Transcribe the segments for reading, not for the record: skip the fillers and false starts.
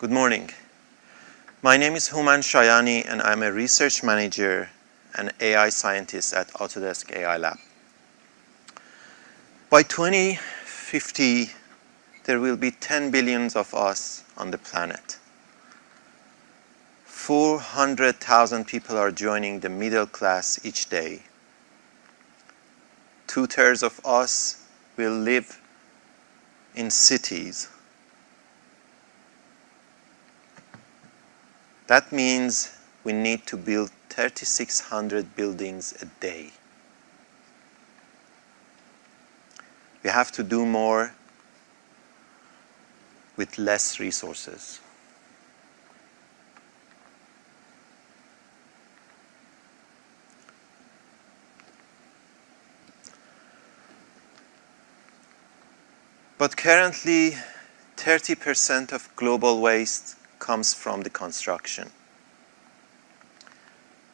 Good morning. My name is Hooman Shayani, and I'm a research manager and AI scientist at Autodesk AI Lab. By 2050, there will be 10 billion of us on the planet. 400,000 people are joining the middle class each day. 2/3 of us will live in cities. That means we need to build 3,600 buildings a day. We have to do more with less resources. But currently, 30% of global waste comes from the construction.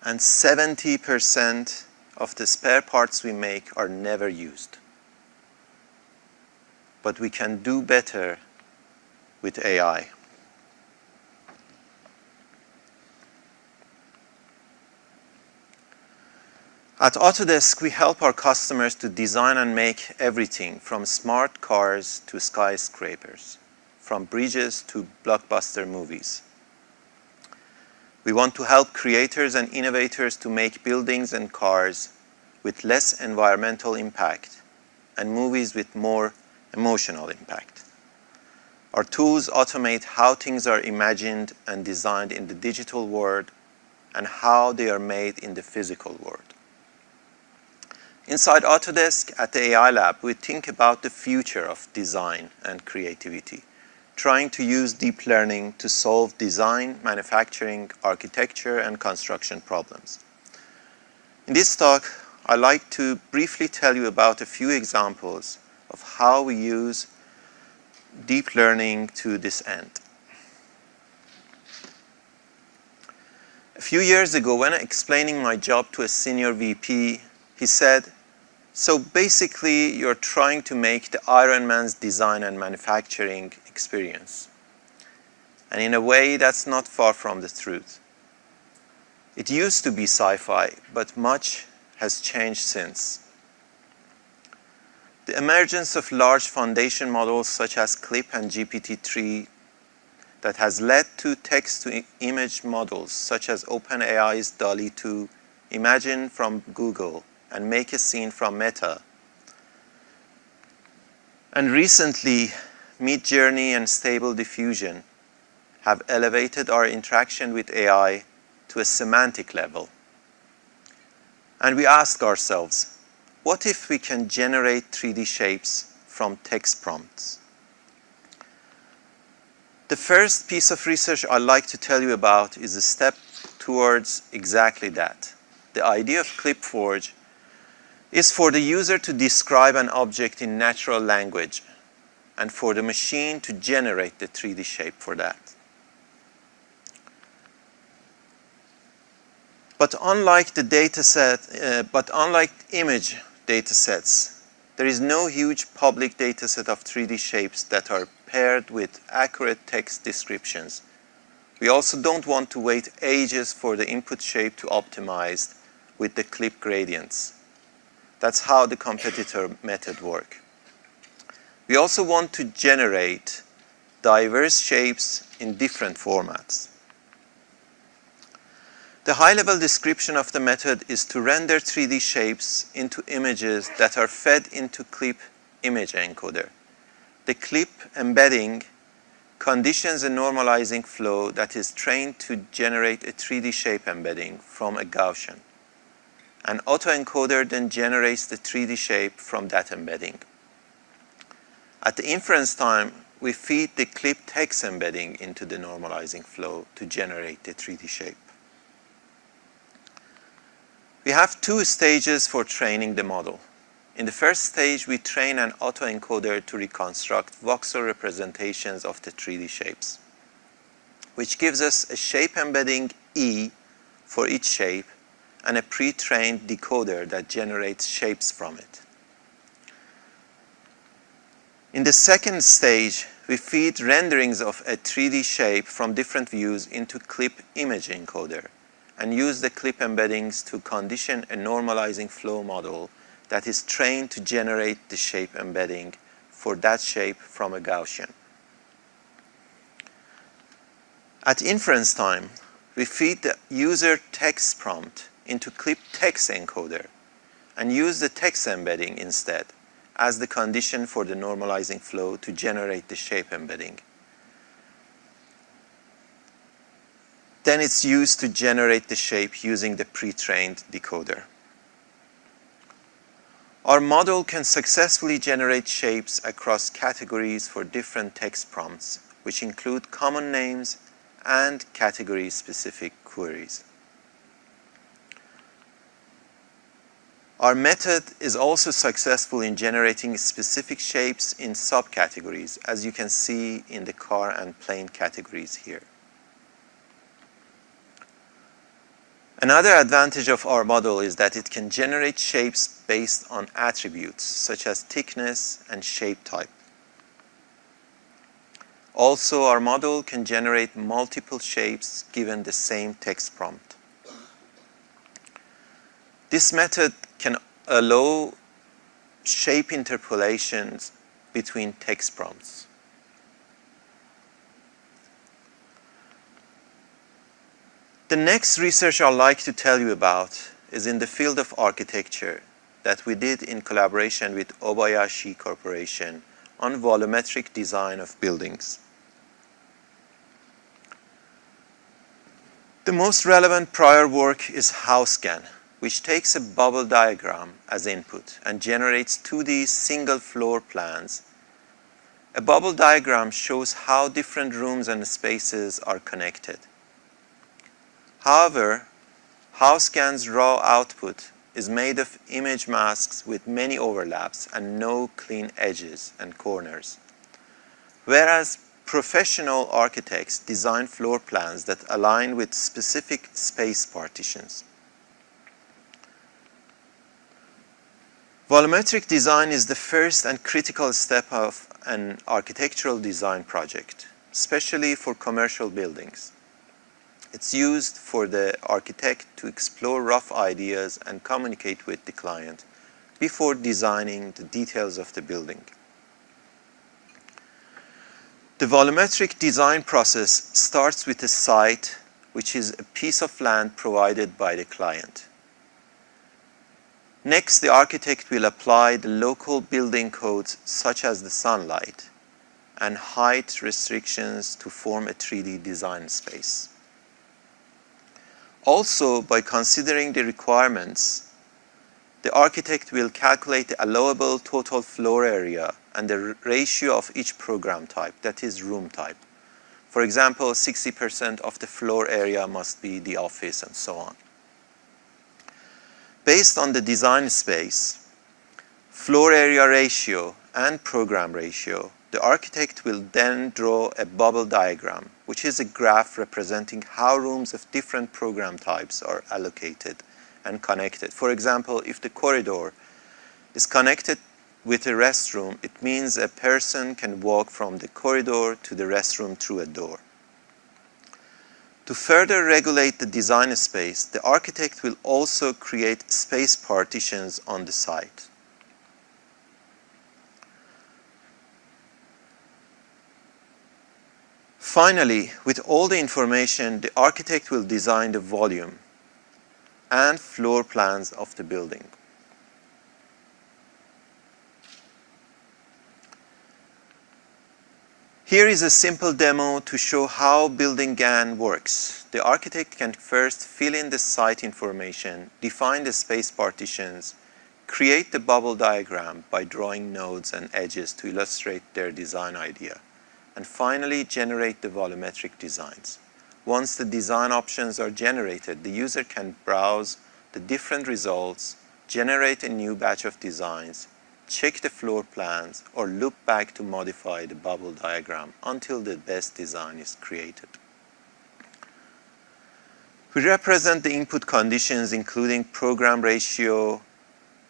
And 70% of the spare parts we make are never used. But we can do better with AI. At Autodesk, we help our customers to design and make everything from smart cars to skyscrapers, from bridges to blockbuster movies. We want to help creators and innovators to make buildings and cars with less environmental impact and movies with more emotional impact. Our tools automate how things are imagined and designed in the digital world and how they are made in the physical world. Inside Autodesk at the AI Lab, we think about the future of design and creativity, trying to use deep learning to solve design, manufacturing, architecture, and construction problems. In this talk, I'd like to briefly tell you about a few examples of how we use deep learning to this end. A few years ago, when explaining my job to a senior VP, he said, "So basically, you're trying to make the Iron Man's design and manufacturing experience." And in a way, that's not far from the truth. It used to be sci-fi, but much has changed since. The emergence of large foundation models such as CLIP and GPT-3 that has led to text-to-image models such as OpenAI's DALL-E 2, Imagine from Google, and Make a Scene from Meta. And recently, Midjourney and Stable Diffusion have elevated our interaction with AI to a semantic level. And we ask ourselves, what if we can generate 3D shapes from text prompts? The first piece of research I'd like to tell you about is a step towards exactly that. The idea of ClipForge is for the user to describe an object in natural language and for the machine to generate the 3D shape for that. But unlike image datasets, there is no huge public dataset of 3D shapes that are paired with accurate text descriptions. We also don't want to wait ages for the input shape to optimize with the clip gradients. That's how the competitor method works. We also want to generate diverse shapes in different formats. The high-level description of the method is to render 3D shapes into images that are fed into CLIP image encoder. The CLIP embedding conditions a normalizing flow that is trained to generate a 3D shape embedding from a Gaussian. An autoencoder then generates the 3D shape from that embedding. At the inference time, we feed the CLIP text embedding into the normalizing flow to generate the 3D shape. We have two stages for training the model. In the first stage, we train an autoencoder to reconstruct voxel representations of the 3D shapes, which gives us a shape embedding E for each shape and a pre-trained decoder that generates shapes from it. In the second stage, we feed renderings of a 3D shape from different views into clip image encoder and use the clip embeddings to condition a normalizing flow model that is trained to generate the shape embedding for that shape from a Gaussian. At inference time, we feed the user text prompt into clip text encoder and use the text embedding instead as the condition for the normalizing flow to generate the shape embedding. Then it's used to generate the shape using the pre-trained decoder. Our model can successfully generate shapes across categories for different text prompts, which include common names and category-specific queries. Our method is also successful in generating specific shapes in subcategories, as you can see in the car and plane categories here. Another advantage of our model is that it can generate shapes based on attributes, such as thickness and shape type. Also, our model can generate multiple shapes given the same text prompt. This method can allow shape interpolations between text prompts. The next research I'd like to tell you about is in the field of architecture that we did in collaboration with Obayashi Corporation on volumetric design of buildings. The most relevant prior work is HouseScan, which takes a bubble diagram as input and generates 2D single floor plans. A bubble diagram shows how different rooms and spaces are connected. However, HouseScan's raw output is made of image masks with many overlaps and no clean edges and corners, whereas professional architects design floor plans that align with specific space partitions. Volumetric design is the first and critical step of an architectural design project, especially for commercial buildings. It's used for the architect to explore rough ideas and communicate with the client before designing the details of the building. The volumetric design process starts with a site, which is a piece of land provided by the client. Next, the architect will apply the local building codes such as the sunlight and height restrictions to form a 3D design space. Also, by considering the requirements, the architect will calculate the allowable total floor area and the ratio of each program type, that is room type. For example, 60% of the floor area must be the office and so on. Based on the design space, floor area ratio, and program ratio, the architect will then draw a bubble diagram, which is a graph representing how rooms of different program types are allocated and connected. For example, if the corridor is connected with a restroom, it means a person can walk from the corridor to the restroom through a door. To further regulate the design space, the architect will also create space partitions on the site. Finally, with all the information, the architect will design the volume and floor plans of the building. Here is a simple demo to show how building GAN works. The architect can first fill in the site information, define the space partitions, create the bubble diagram by drawing nodes and edges to illustrate their design idea, and finally generate the volumetric designs. Once the design options are generated, the user can browse the different results, generate a new batch of designs, check the floor plans, or loop back to modify the bubble diagram until the best design is created. We represent the input conditions including program ratio,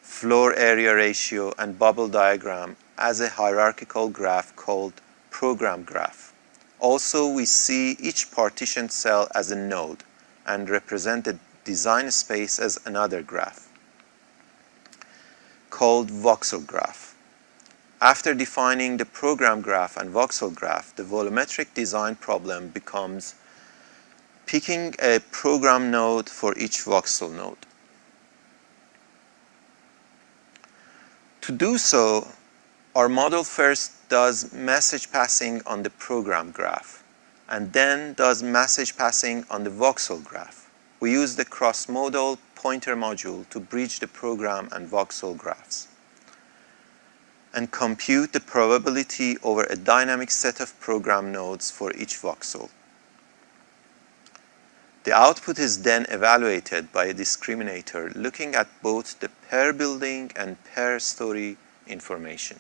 floor area ratio, and bubble diagram as a hierarchical graph called program graph. Also, we see each partitioned cell as a node and represent the design space as another graph called voxel graph. After defining the program graph and voxel graph, the volumetric design problem becomes picking a program node for each voxel node. To do so, our model first does message passing on the program graph and then does message passing on the voxel graph. We use the cross-modal pointer module to bridge the program and voxel graphs and compute the probability over a dynamic set of program nodes for each voxel. The output is then evaluated by a discriminator looking at both the per building and per story information.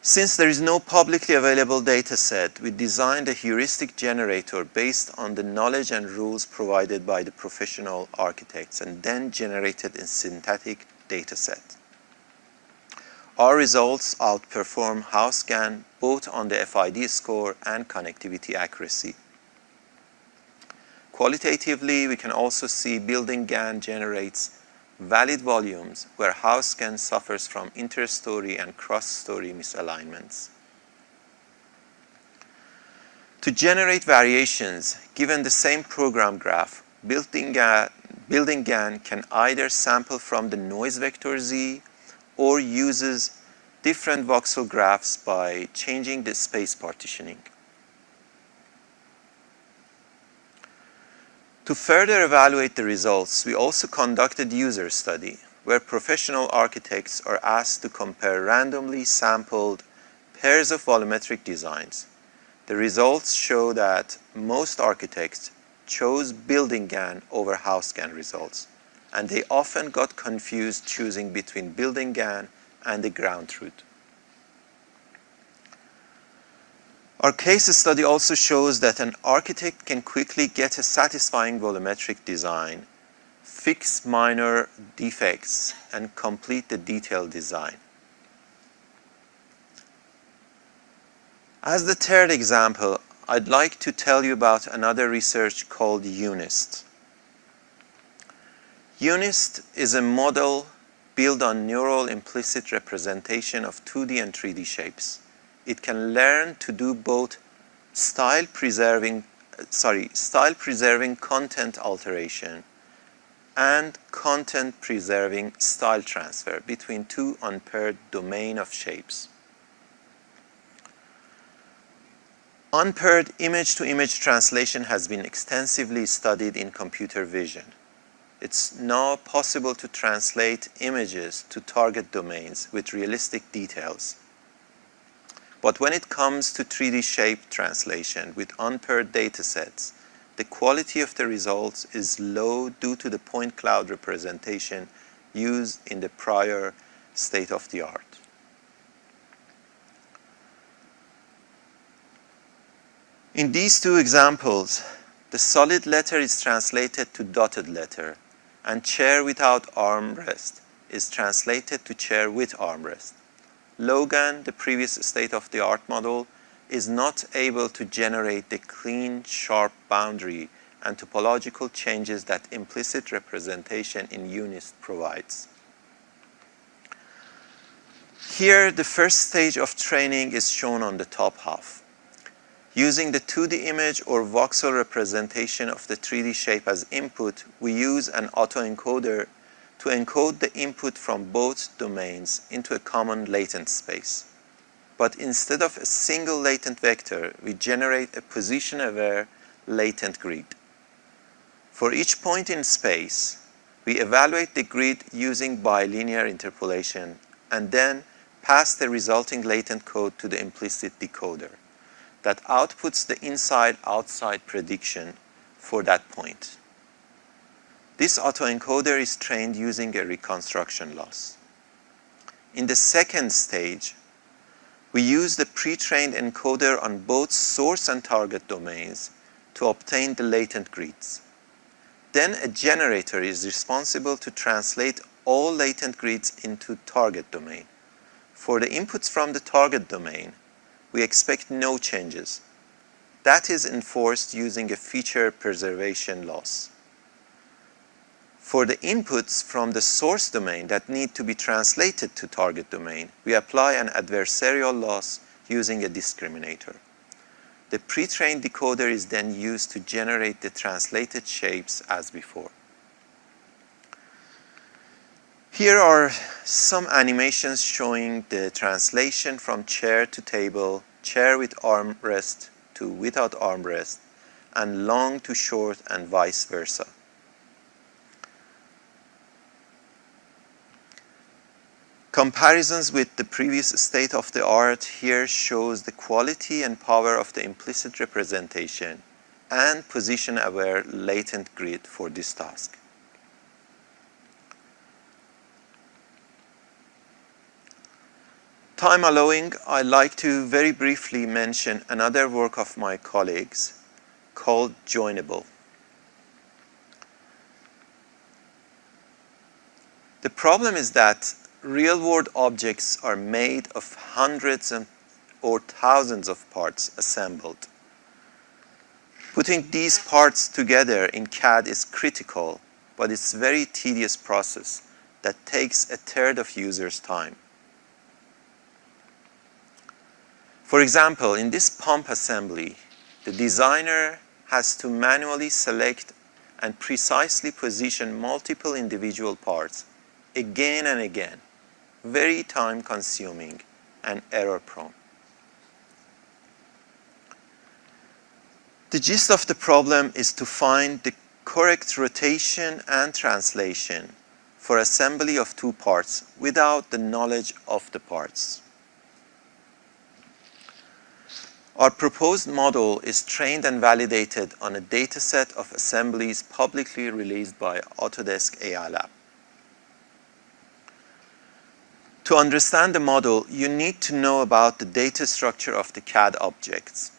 Since there is no publicly available dataset, we designed a heuristic generator based on the knowledge and rules provided by the professional architects and then generated a synthetic dataset. Our results outperform HouseGAN both on the FID score and connectivity accuracy. Qualitatively, we can also see building GAN generates valid volumes where HouseGAN suffers from interstory and cross-story misalignments. To generate variations, given the same program graph, building GAN can either sample from the noise vector Z or uses different voxel graphs by changing the space partitioning. To further evaluate the results, we also conducted user study, where professional architects are asked to compare randomly sampled pairs of volumetric designs. The results show that most architects chose building GAN over house GAN results, and they often got confused choosing between building GAN and the ground truth. Our case study also shows that an architect can quickly get a satisfying volumetric design, fix minor defects, and complete the detailed design. As the third example, I'd like to tell you about another research called UNIST. UNIST is a model built on neural implicit representation of 2D and 3D shapes. It can learn to do both style-preserving content alteration and content-preserving style transfer between two unpaired domain of shapes. Unpaired image-to-image translation has been extensively studied in computer vision. It's now possible to translate images to target domains with realistic details. But when it comes to 3D shape translation with unpaired datasets, the quality of the results is low due to the point cloud representation used in the prior state-of-the-art. In these two examples, the solid letter is translated to dotted letter, and chair without armrest is translated to chair with armrest. Logan, the previous state-of-the-art model, is not able to generate the clean, sharp boundary and topological changes that implicit representation in UNIST provides. Here, the first stage of training is shown on the top half. Using the 2D image or voxel representation of the 3D shape as input, we use an autoencoder to encode the input from both domains into a common latent space. But instead of a single latent vector, we generate a position-aware latent grid. For each point in space, we evaluate the grid using bilinear interpolation and then pass the resulting latent code to the implicit decoder that outputs the inside-outside prediction for that point. This autoencoder is trained using a reconstruction loss. In the second stage, we use the pre-trained encoder on both source and target domains to obtain the latent grids. Then a generator is responsible to translate all latent grids into target domain. For the inputs from the target domain, we expect no changes. That is enforced using a feature preservation loss. For the inputs from the source domain that need to be translated to target domain, we apply an adversarial loss using a discriminator. The pre-trained decoder is then used to generate the translated shapes as before. Here are some animations showing the translation from chair to table, chair with armrest to without armrest, and long to short and vice versa. Comparisons with the previous state of the art here shows the quality and power of the implicit representation and position-aware latent grid for this task. Time allowing, I'd like to very briefly mention another work of my colleagues called Joinable. The problem is that real-world objects are made of hundreds or thousands of parts assembled. Putting these parts together in CAD is critical, but it's a very tedious process that takes a third of users' time. For example, in this pump assembly, the designer has to manually select and precisely position multiple individual parts again and again, very time-consuming and error-prone. The gist of the problem is to find the correct rotation and translation for assembly of two parts without the knowledge of the parts. Our proposed model is trained and validated on a dataset of assemblies publicly released by Autodesk AI Lab. To understand the model, you need to know about the data structure of the CAD objects.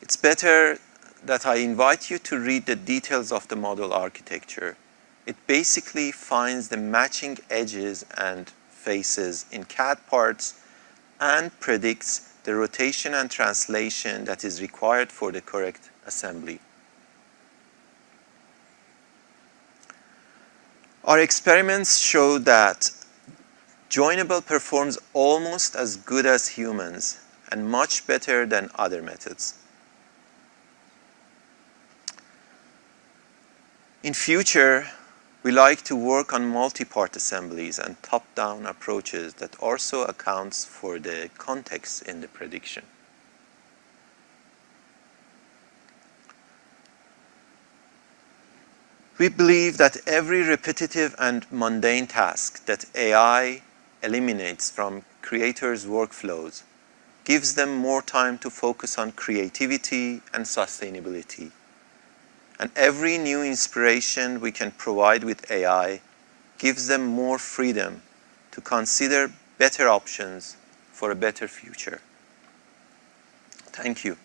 It's better that I invite you to read the details of the model architecture. It basically finds the matching edges and faces in CAD parts and predicts the rotation and translation that is required for the correct assembly. Our experiments show that Joinable performs almost as good as humans and much better than other methods. In future, we like to work on multi-part assemblies and top-down approaches that also accounts for the context in the prediction. We believe that every repetitive and mundane task that AI eliminates from creators' workflows gives them more time to focus on creativity and sustainability. And every new inspiration we can provide with AI gives them more freedom to consider better options for a better future. Thank you.